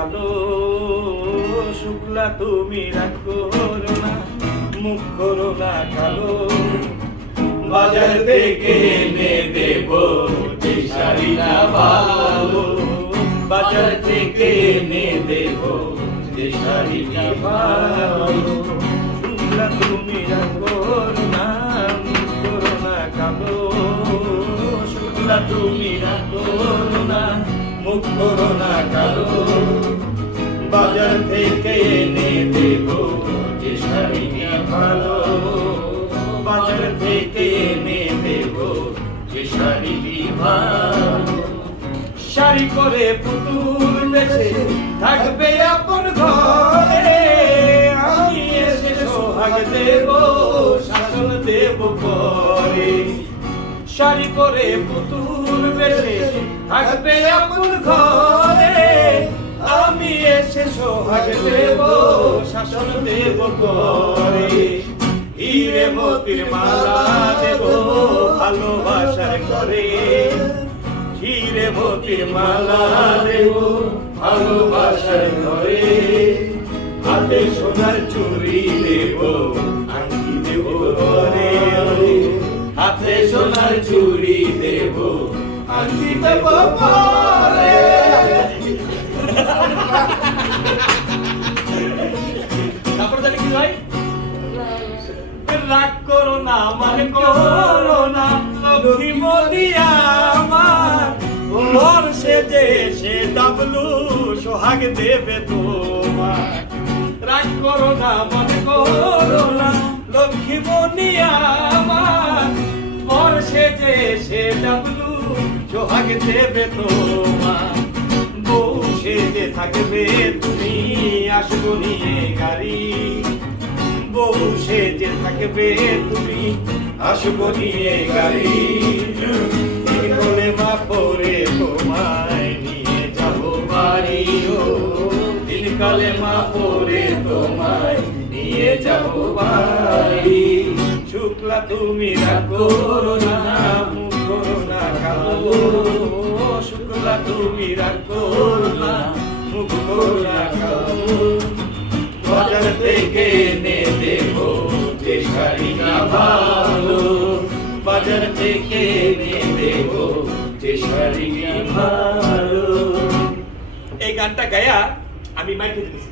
কালো, শুক্লা তুমি রাগ করো না, মুখ করো না কালো। বাজার থেকে এনে দেব যে শাড়িটা ভালো, বাজার থেকে এনে দেব যে শাড়িটা ভালো। শুক্লা তুমি রাগ করো না, মুখ করো না কালো, শুক্লা তুমি রাগ করো না, মুখ করো না কালো। বাজার থেকে এনে দেব যে শাড়িটা ভালো, বাজার থেকে এনে দেব যে শাড়িটি ভালো। শাড়ি করে পুতুল বেশে থাকবে আপন ঘরে, আমি এসে সোহাগ দেব, শাসন দেব পরে। শাড়ি করে পুতুল বেশে থাকবে আপন ঘরে, আমি এসে সোহাগ দেব, শাসন দেব পরে। হিরে মোতির মালা দেব ভালোবাসার করে, হিরে মোতির মালা দেব ভালোবাসার করে। হাতে সোনার চুড়ি দেব, আংটি দেব ঘরে, হাতে সোনার চুড়ি দেব, আংটি দেব ঘরে। তারপর জানি কি ভাই, রাগ করো না মানে করো না, লক্ষ্মী মদিয়া আমার মোর সেজে সে ডাবলু সোহাগ দেবে তোমার। রাগ করো না মানে করো না, লক্ষ্মী মদিয়া আমার মোর সেজে সে ডাবলু সোহাগ দেবে তোমার। বউ সেজে থাকবে তুমি, আসবো নিয়ে গাড়ি, বউ সেজে থাকবে তুমি, আসবো নিয়ে গাড়ি। তিনকলে মা পরে তোমায় নিয়ে যাবো বাড়ি, ও তিনকলে মা পরে তোমায় নিয়ে যাবো বাড়ি। শুক্লা তুমি রাগ করো না, মুখ করো না কালো, শুক্লা তুমি রাগ করো না, মুখ করো না কালো। বাজার থেকে এনে দেব যে শাড়িটা ভালো, বাজার থেকে এনে দেব যে শাড়িটা ভালো। এই গানটা গায়া আমি মাইকে দিয়েছি।